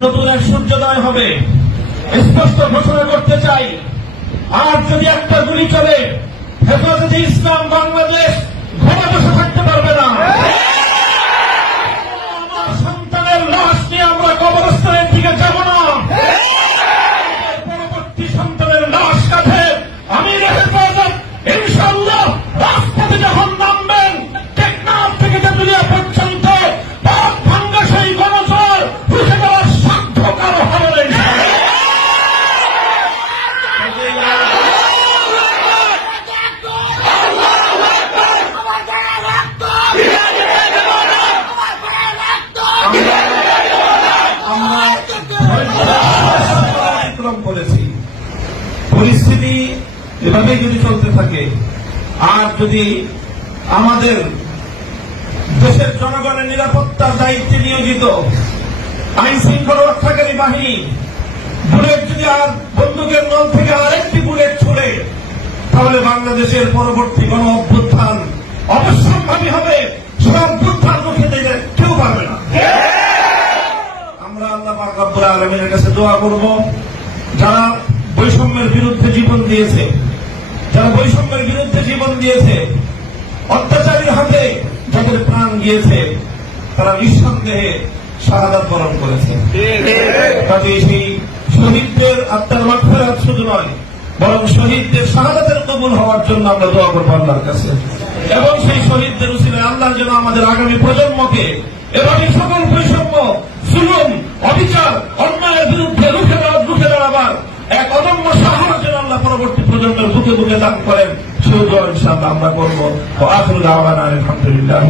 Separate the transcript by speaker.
Speaker 1: নতুন এক সূর্যোদয় হবে, স্পষ্ট ঘোষণা করতে চাই, আর যদি একটা গুলি চলে, হেফাজতে ইসলাম বাংলাদেশ করেছি পরিস্থিতি এভাবেই যদি চলতে থাকে, আর যদি আমাদের দেশের জনগণের নিরাপত্তার দায়িত্বে নিয়োজিত আইন শৃঙ্খলা রক্ষাকারী বাহিনী, বুলেট যদি আর বন্দুকের নল থেকে আরেকটি বুলেট ছুড়ে, তাহলে বাংলাদেশের পরবর্তী গণ অভ্যুত্থান অবশ্যম্ভাবী হবে। সে অভ্যুত্থান রুখে দিলে কেউ পারবে না। আমরা আল্লাহ পাক রব্বুল আলমিনের কাছে দোয়া করব। যারা বৈষম্যের বিরুদ্ধে জীবন দিয়েছে, যারা বৈষম্যের বিরুদ্ধে জীবন দিয়েছে অত্যাচারীর হাতে যাদের প্রাণ গিয়েছে, তারা নিঃসন্দেহে শাহাদাত বরণ করেছে। কাজে সেই শহীদদের আত্মার মাঠফেরাত শুধু নয়, বরং শহীদদের শাহাদাতের কবুল হওয়ার জন্য আমরা দোয়া করব আল্লাহর কাছে। এবং সেই শহীদদের উচিলে আল্লাহ যেন আমাদের আগামী প্রজন্মকে এভাবে সকল বৈষম্য বুকে বুকে দান করেন সেই দোয়া ইনশাআল্লাহ আমরা করব আলহামদুলিল্লাহ